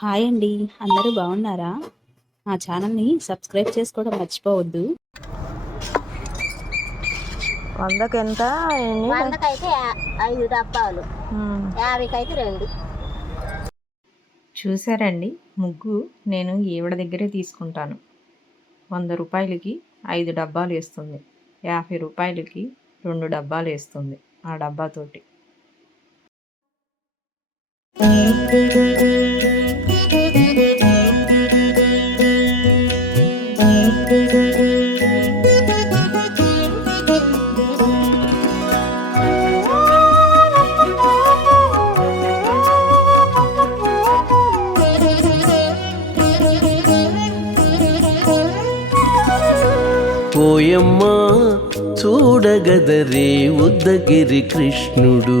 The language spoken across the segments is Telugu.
హాయ్ అండి. అందరూ బాగున్నారా? మా ఛానల్ని సబ్స్క్రైబ్ చేసుకోవడం మర్చిపోవద్దు. వందకి ఎంత ఎన్ని వందకైతే ఐదు డబ్బాలు. యాభైకైతే రెండు. చూసారండి? ముగ్గు నేను ఈవిడ దగ్గరే తీసుకుంటాను. వంద రూపాయలకి ఐదు డబ్బాలు వేస్తుంది. యాభై రూపాయలకి రెండు డబ్బాలు వేస్తుంది ఆ డబ్బాతోటి. ఓయమ్మ చూడగదరే ఉద్దగిరి కృష్ణుడు.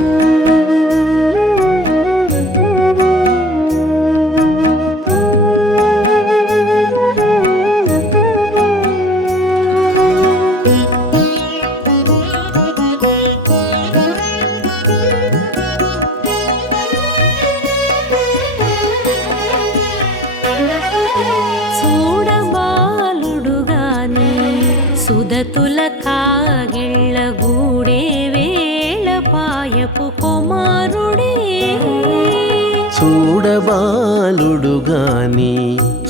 బాలుడుగాని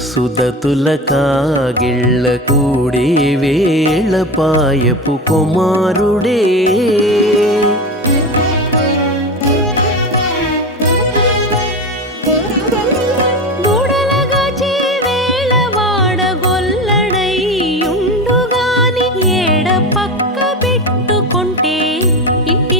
సుదతుల కాగిళ్ళ కూడే వేళ పాయపు కుమారుడే. దూడలగా పక్క పెట్టుకుంటే ఇంటి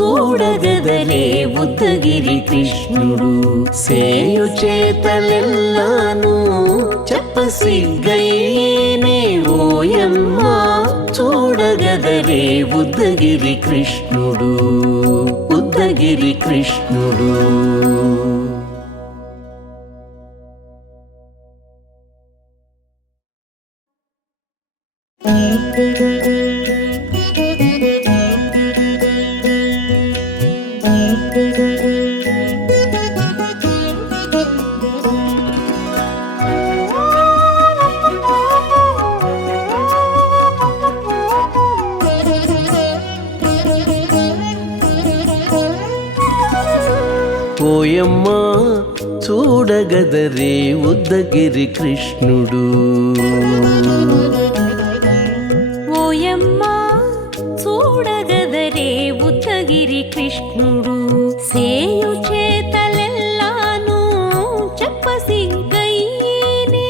చూడగదలే బుద్ధగిరి కృష్ణుడు. సేయు చేతలెల్లాను చెప్పసిగ్గయ్యేనే ఓయమ్మా. చూడగదలే బుద్ధగిరి కృష్ణుడు బుద్ధగిరి కృష్ణుడు. ఉద్దగిరి కృష్ణుడు. ఓయమ్మా చూడగదరే ఉద్దగిరి కృష్ణుడు. సేయు చేతలెల్లాను చెప్పసిగ్గయ్యేనే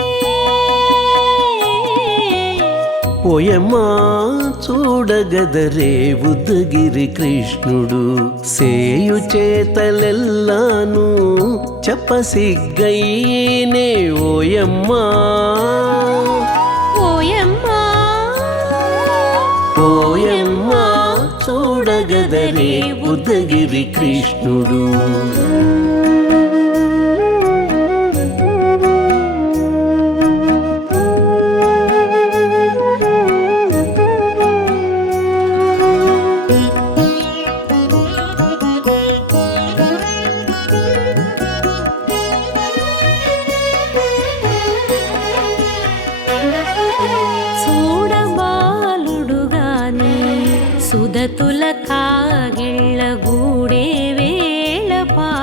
ఓయమ్మా చూడగదరే ఉద్దగిరి కృష్ణుడు. సేయు చేతలెల్లాను చెప్పసిగ్గయ్యేనే ఓయమ్మా. ఓయమ్మా. ఓయమ్మా చూడగదరే ఉద్దగిరి కృష్ణుడు.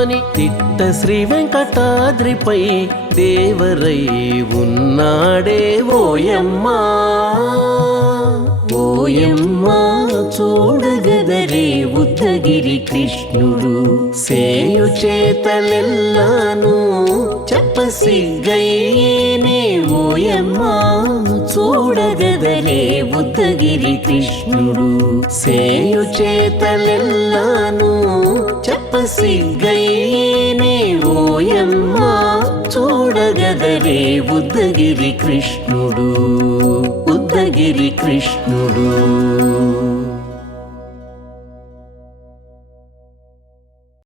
ఉన్నాడు తిట్ట శ్రీ వెంకటాద్రిపై దేవరై ఉన్నాడే ఓయమ్మా. ఓయమ్మా చూడగదరే ఉత్తగిరి కృష్ణుడు. సేయు చేతలెల్లాను చెప్పసిగ్గయ్యేనే ఓయమ్మా. చూడగదరే ఉత్తగిరి కృష్ణుడు. సేయు చేతలెల్లాను చెప్పసిగ్గయ్యేనే ఓయమ్మ చూడగదరే ఉద్దగిరి కృష్ణుడు ఉద్దగిరి కృష్ణుడు.